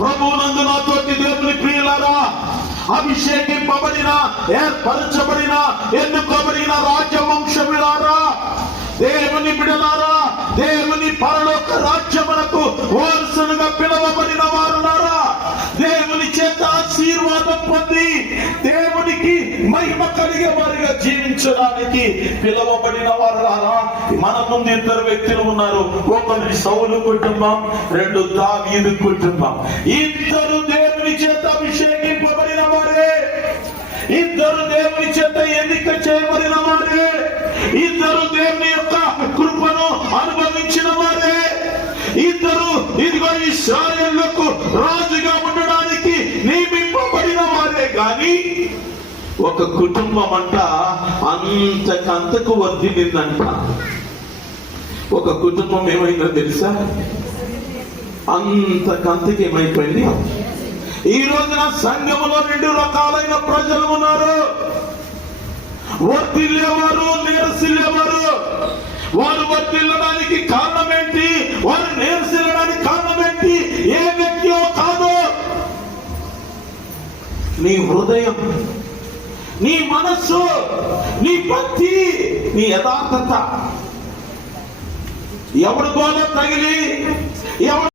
ప్రభువునందు నాతోటి దేవుని ప్రియులారా అభిషేకింపబడిన ఏర్పరచబడిన ఎన్నుకోబడిన రాజవంశములారా దేవుని బిడలారా దేవుని పరలోక రాజ్యమునకు వారసులుగా పిలవబడిన వారులారా దేవుని చేత ఆశీర్వాదం పొంది దేవునికి మహిమ జీవించడానికి పిలువబడిన వారులారా మన ముందు ఇద్దరు వ్యక్తులు ఉన్నారు. ఒకరి సౌలు కుటుంబం రెండు దావీదు కుటుంబం. ఇద్దరు దేవుని చేత అభిషేకింపబడిన వారే. ఇద్దరు దేవుని చేత ఎన్నిక చేయబడిన వారే. ఇద్దరు దేవుని యొక్క కృపను అనుభవించిన వారే. ఇద్దరు ఇదిగో ఇస్రాయేళ్ళకు రాజుగా ఉండడానికి నియమింపబడిన వారే. కానీ ఒక కుటుంబం అంట అంతకంతకు వర్ధిల్లిందంట. ఒక కుటుంబం ఏమైందో తెలుసా? అంతకంతకి ఏమైపోయింది? ఈ రోజున సంఘములో రెండు రకాలైన ప్రజలు ఉన్నారు. వర్తిల్లేవారు నేరసిల్లేవారు. వారు వర్తిల్లడానికి కారణం ఏంటి వారు నేరసిల్లడానికి కారణం ఏంటి ఏ వ్యక్తియో కాదు. నీ హృదయం నీ మనస్సు నీ భక్తి నీ యథార్థత. ఎవరి గోళ తగిలి ఎవరు